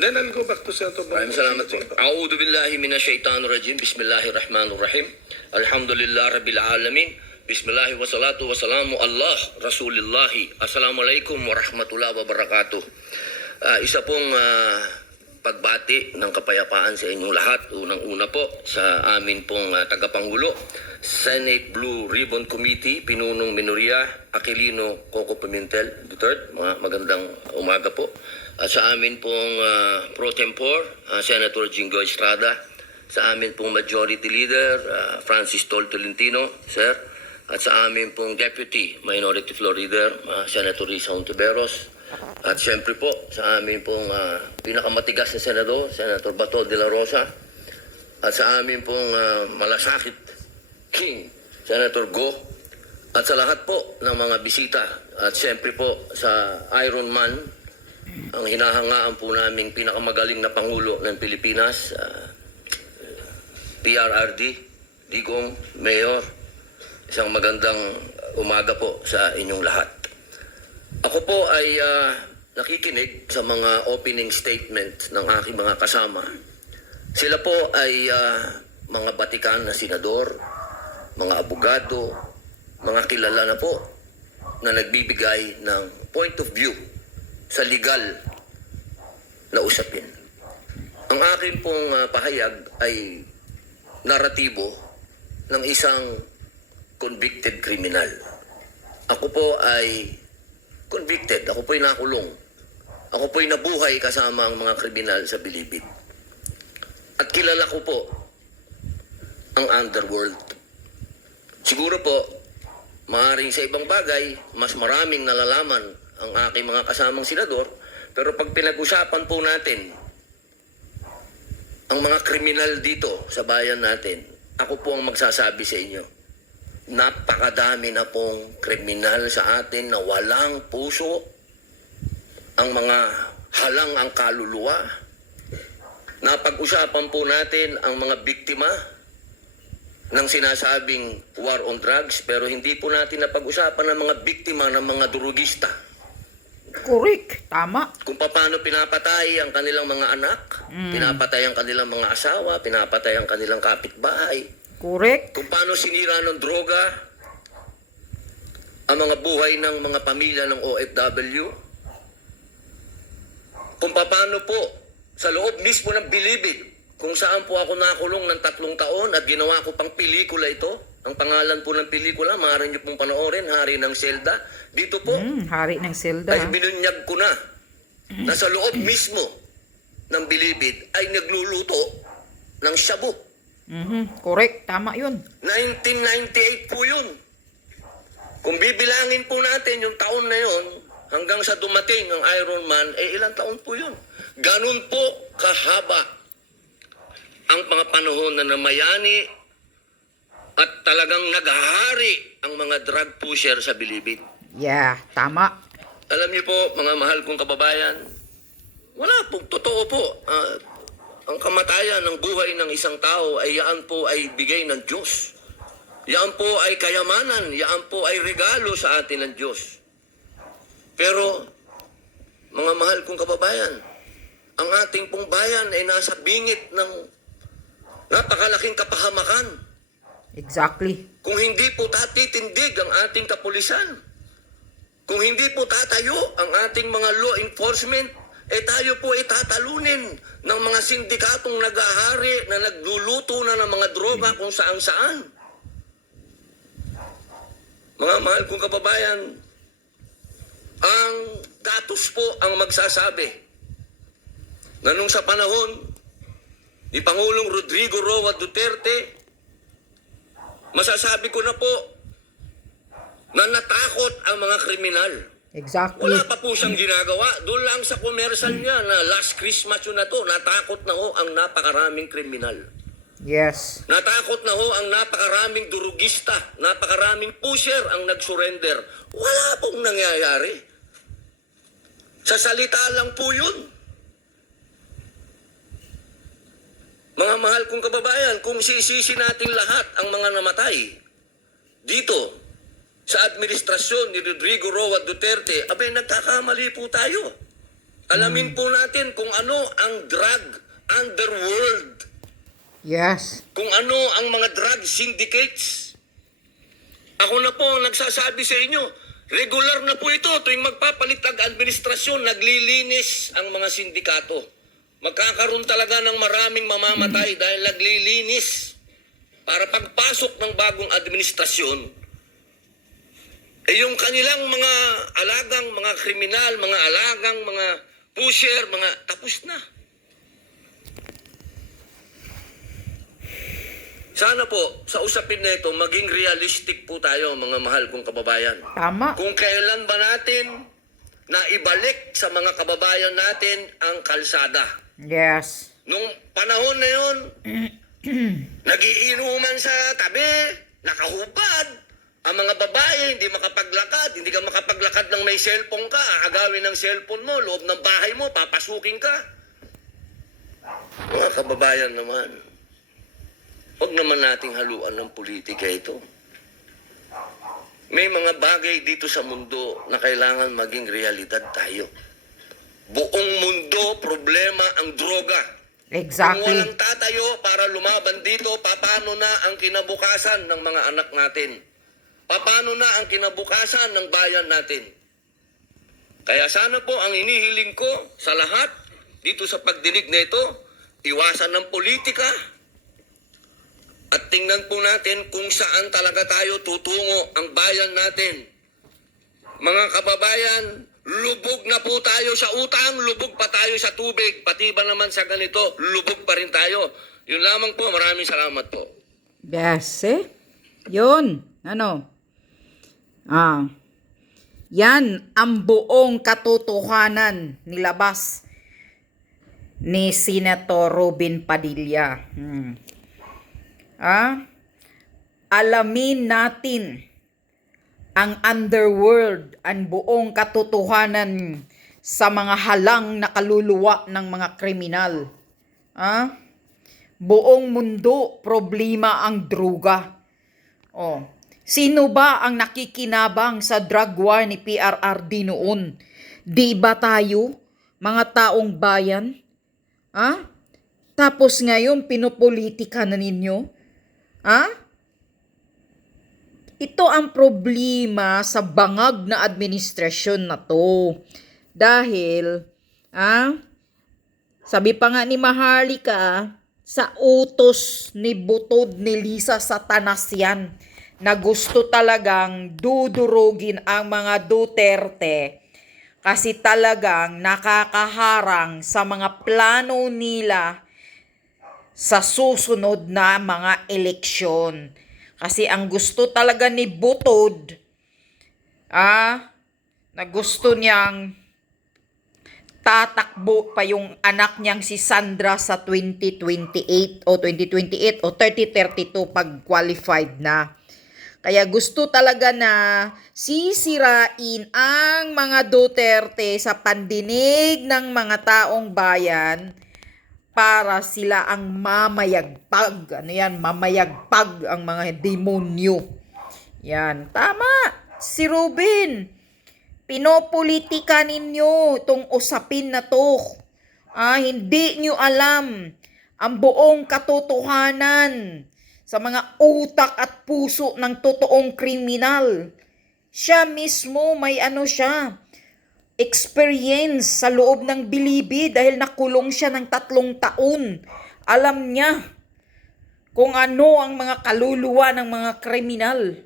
Then I'll go back to Senator Bongo. Maraming salamat po. A'udhu billahi minasyaitanir rajim. Bismillahirrahmanirrahim. Alhamdulillah rabbil alamin. Bismillahi wassalatu wassalamu Allah Rasulillahi. Assalamualaikum warahmatullahi wabarakatuh. Isa pong pagbati ng kapayapaan sa inyong lahat. Unang-una po sa amin pong tagapangulo, Senate Blue Ribbon Committee, Pinunong Minoria, Aquilino Coco Pimentel III. Magandang umaga po. At sa amin pong pro tempore, Senator Jingo Estrada, sa amin pong Majority Leader, Francis Tol Tolentino, Sir, at sa amin pong Deputy Minority Floor Leader, Senator Risa Hontiveros, at siyempre po sa amin pong pinakamatigas na Senador, Senator Bato de la Rosa, at sa amin pong malasakit King, Senator Go, at sa lahat po ng mga bisita, at siyempre po sa Iron Man, ang hinahangaan po naming pinakamagaling na Pangulo ng Pilipinas, PRRD, Digong, Mayor, isang magandang umaga po sa inyong lahat. Ako po ay nakikinig sa mga opening statement ng aking mga kasama. Sila po ay mga batikan na senador, mga abogado, mga kilala na po na nagbibigay ng point of view sa legal na usapin. Ang akin pong pahayag ay naratibo ng isang convicted criminal. Ako po ay convicted. Ako po ay nakulong. Ako po ay nabuhay kasama ang mga kriminal sa Bilibid. At kilala ko po ang underworld. Siguro po, maaaring sa ibang bagay, mas maraming nalalaman ang aking mga kasamang senador, pero pag pinag-usapan po natin ang mga kriminal dito sa bayan natin, ako po ang magsasabi sa inyo, napakadami na pong kriminal sa atin na walang puso, ang mga halang ang kaluluwa. Napag-usapan po natin ang mga biktima ng sinasabing war on drugs, pero hindi po natin napag-usapan ang mga biktima ng mga durugista. Correct. Tama. Kung paano pinapatay ang kanilang mga anak, pinapatay ang kanilang mga asawa, pinapatay ang kanilang kapitbahay. Correct. Kung paano sinira ng droga ang mga buhay ng mga pamilya ng OFW. Kung paano po sa loob mismo ng Bilibid, kung saan po ako nakulong ng 3 taon at ginawa ko pang pelikula ito. Ang pangalan po ng pelikula, maaari niyo pong panoorin, Hari ng Selda. Dito po, Hari ng Selda. ay binunyag ko na sa loob mismo ng Bilibid ay nagluluto ng shabu. Correct. Tama yun. 1998 po yun. Kung bibilangin po natin yung taon na yun, hanggang sa dumating ang Iron Man, ilang taon po yun. Ganun po kahaba ang mga panahon na namayani at talagang naghahari ang mga drug pusher sa Bilibid. Yeah, tama. Alam niyo po, mga mahal kong kababayan, wala pong totoo po. Ang kamatayan ng buhay ng isang tao ay yan po ay bigay ng Diyos. Yan po ay kayamanan. Yan po ay regalo sa atin ng Diyos. Pero, mga mahal kong kababayan, ang ating pong bayan ay nasa bingit ng napakalaking kapahamakan. Exactly. Kung hindi po tatitindig ang ating kapulisan, kung hindi po tatayo ang ating mga law enforcement, tayo po tatalunin ng mga sindikatong nag-ahari na nagluluto na ng mga droga kung saan-saan. Mga mahal kong kababayan, ang datos po ang magsasabi na nung sa panahon ni Pangulong Rodrigo Roa Duterte, masasabi ko na po na natakot ang mga kriminal. Exactly. Wala pa po siyang ginagawa. Doon lang sa commercial niya na last Christmas yun na to, natakot na ho ang napakaraming kriminal. Yes. Natakot na ho ang napakaraming durugista, napakaraming pusher ang nag-surrender. Wala pong nangyayari. Sa salita lang po yun. Mga mahal kong kababayan, kung sisisi natin lahat ang mga namatay dito sa administrasyon ni Rodrigo Roa Duterte, abay nagkakamali po tayo. Alamin po natin kung ano ang drug underworld. Yes. Kung ano ang mga drug syndicates. Ako na po nagsasabi sa inyo, regular na po ito tuwing magpapalit ang administrasyon, naglilinis ang mga sindikato. Magkakaroon talaga ng maraming mamamatay dahil naglilinis. Para pagpasok ng bagong administrasyon, yung kanilang mga alagang, mga kriminal, mga alagang, mga pusher, mga tapos na. Sana po, sa usapin na ito, maging realistic po tayo, mga mahal kong kababayan. Tama. Kung kailan ba natin na ibalik sa mga kababayan natin ang kalsada. Yes. Nung panahon na yun, nagiinuman sa tabi, nakahubad. Ang mga babae, hindi makapaglakad. Hindi ka makapaglakad ng may cellphone ka. Agawin ng cellphone mo, loob ng bahay mo, papasukin ka. Mga kababayan naman, huwag naman nating haluan ng politika ito. May mga bagay dito sa mundo na kailangan maging realidad tayo. Buong mundo, problema ang droga. Kung Exactly. walang tatayo para lumaban dito, paano na ang kinabukasan ng mga anak natin? Paano na ang kinabukasan ng bayan natin? Kaya sana po ang inihiling ko sa lahat dito sa pagdinig na ito, iwasan ng politika at tingnan po natin kung saan talaga tayo tutungo ang bayan natin. Mga kababayan, lubog na po tayo sa utang, lubog pa tayo sa tubig, pati ba naman sa ganito, lubog pa rin tayo. Yun lamang po, maraming salamat po. Yes, eh. Yun. Ano? Yan ang buong katotohanan nilabas ni Senator Robin Padilla. Alamin natin ang underworld, ang buong katotohanan sa mga halang na kaluluwa ng mga kriminal. Buong mundo, problema ang droga. Sino ba ang nakikinabang sa drug war ni PRRD noon? Di ba tayo, mga taong bayan? Tapos ngayon, pinopolitika na ninyo? Ito ang problema sa bangag na administrasyon na to. Dahil, sabi pa nga ni Maharlika, sa utos ni Butod ni Lisa Satanas yan, na gusto talagang dudurugin ang mga Duterte kasi talagang nakakaharang sa mga plano nila sa susunod na mga eleksyon. Kasi ang gusto talaga ni Butod, na gusto niyang tatakbo pa yung anak niyang si Sandra sa 2028 o 2028 o 3032 pag qualified na. Kaya gusto talaga na sisirain ang mga Duterte sa pandinig ng mga taong bayan para sila ang mamayagpag. Mamayagpag ang mga demonyo. Yan, tama. Si Ruben, pinopolitika ninyo itong usapin na to. Hindi nyo alam ang buong katotohanan sa mga utak at puso ng totoong kriminal. Siya mismo may experience sa loob ng Bilibid dahil nakulong siya ng 3 taon. Alam niya kung ano ang mga kaluluwa ng mga kriminal.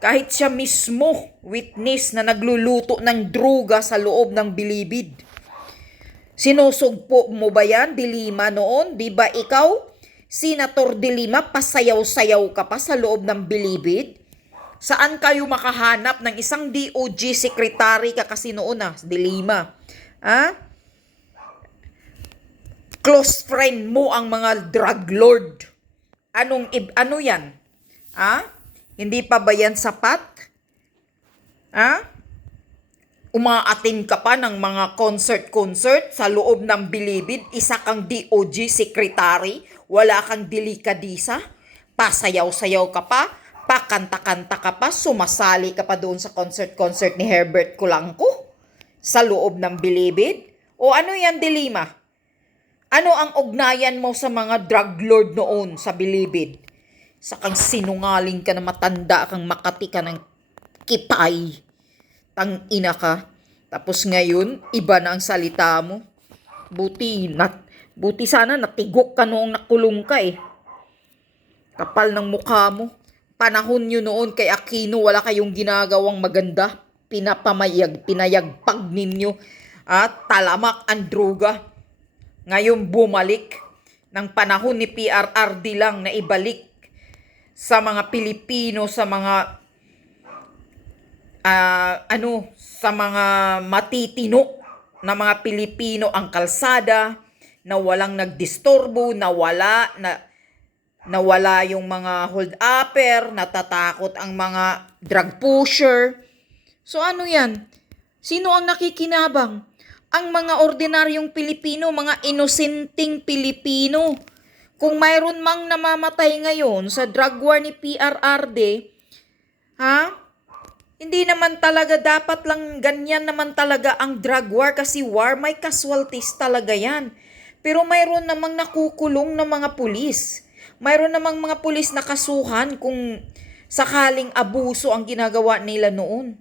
Kahit siya mismo witness na nagluluto ng droga sa loob ng Bilibid. Sinusugpo mo ba yan, Dilima, noon? Di ba ikaw, Senator Dilima, pasayaw-sayaw ka pa sa loob ng Bilibid? Saan kayo makahanap ng isang DOJ secretary ka kasi noon Dilima? Close friend mo ang mga drug lord. Ano yan? Hindi pa ba yan sapat? Umaatin ka pa ng mga concert sa loob ng Bilibid, isa kang DOJ secretary, wala kang delikadisa, pasayaw-sayaw ka pa, pakanta-kanta ka pa, sumasali ka pa doon sa concert ni Herbert Culanco sa loob ng Bilibid. O ano yan, Dilima? Ano ang ugnayan mo sa mga drug lord noon sa Bilibid? Sa kang sinungaling ka na matanda kang Makati ka ng kitay. Tangina ka. Tapos ngayon, iba na ang salita mo. Buti sana natigok ka noong nakulong ka eh. Kapal ng mukha mo. Panahon nyo noon kay Aquino, wala kayong ginagawang maganda. Pinayagpag ninyo. At talamak ang droga. Ngayon bumalik. Ng panahon ni PRRD lang na ibalik sa mga Pilipino, sa mga sa mga matitino na mga Pilipino ang kalsada, na walang nagdisturbo, nawala yung mga hold-upper, natatakot ang mga drug pusher. So ano yan? Sino ang nakikinabang? Ang mga ordinaryong Pilipino, mga inosenteng Pilipino. Kung mayroon mang namamatay ngayon sa drug war ni PRRD, hindi naman talaga dapat lang ganyan naman talaga ang drug war, kasi war may casualties talaga yan. Pero mayroon namang nakukulong na mga pulis. Mayroon namang mga pulis na kasuhan kung sakaling abuso ang ginagawa nila noon.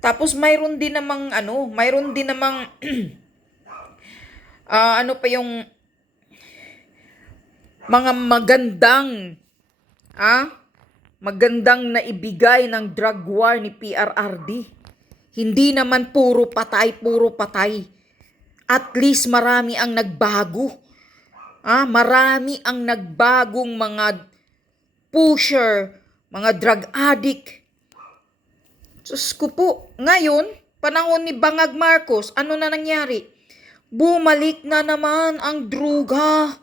Tapos mayroon din namang yung mga magandang naibigay ng drug war ni PRRD. Hindi naman puro patay. At least marami ang nagbago. Marami ang nagbagong mga pusher, mga drug addict. Diyos ko po, ngayon, panahon ni Bangag Marcos, ano na nangyari? Bumalik na naman ang druga.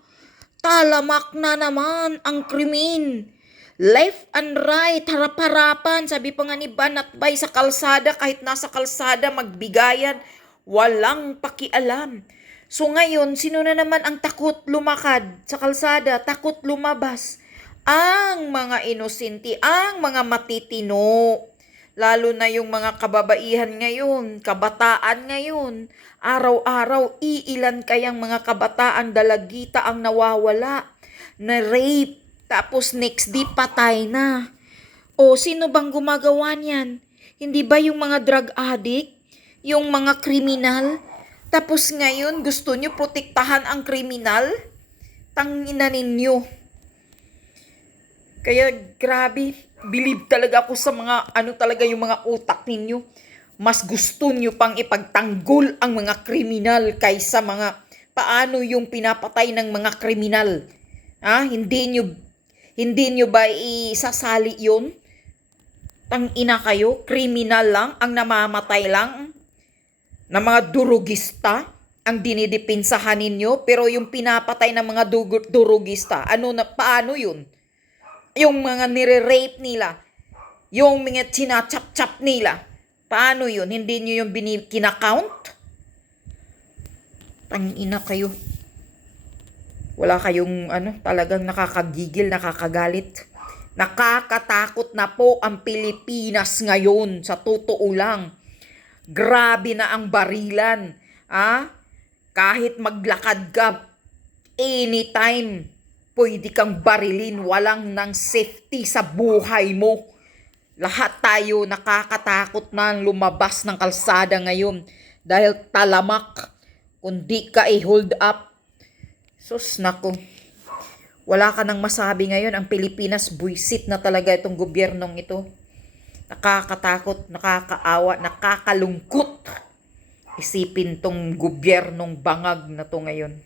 Talamak na naman ang krimen. Left and right, harap-harapan, sabi pa nga ni Banatbay, sa kalsada, kahit nasa kalsada, magbigayan, walang pakialam. So ngayon, sino na naman ang takot lumakad sa kalsada, takot lumabas? Ang mga inosente, ang mga matitino, lalo na yung mga kababaihan ngayon, kabataan ngayon, araw-araw, iilan kayang mga kabataan dalagita ang nawawala, na rape, tapos next day patay na. O sino bang gumagawa niyan? Hindi ba yung mga drug addict? Yung mga kriminal? Tapos ngayon gusto nyo protektahan ang kriminal? Tangina ninyo. Kaya grabe, believe talaga ako sa mga talaga yung mga utak ninyo. Mas gusto nyo pang ipagtanggol ang mga kriminal kaysa mga paano yung pinapatay ng mga kriminal. Hindi nyo ba isasali yun? Tangina kayo, kriminal lang, ang namamatay lang, na mga durugista ang dinidipinsahan ninyo, pero yung pinapatay ng mga durugista, paano yun? Yung mga nire-rape nila, yung mga sinachap-chap nila, paano yun? Hindi nyo yung kinakount? Tangina kayo. Wala kayong talagang nakakagigil, nakakagalit. Nakakatakot na po ang Pilipinas ngayon, sa totoo lang. Grabe na ang barilan. Kahit maglakad ka, anytime, pwede kang barilin. Walang nang safety sa buhay mo. Lahat tayo nakakatakot na lumabas ng kalsada ngayon. Dahil talamak, kundi ka i-hold up. Sus, nako. Wala ka nang masabi ngayon. Ang Pilipinas, buisit na talaga itong gobyernong ito. Nakakatakot, nakakaawa, nakakalungkot. Isipin tong gobyernong bangag na to ngayon.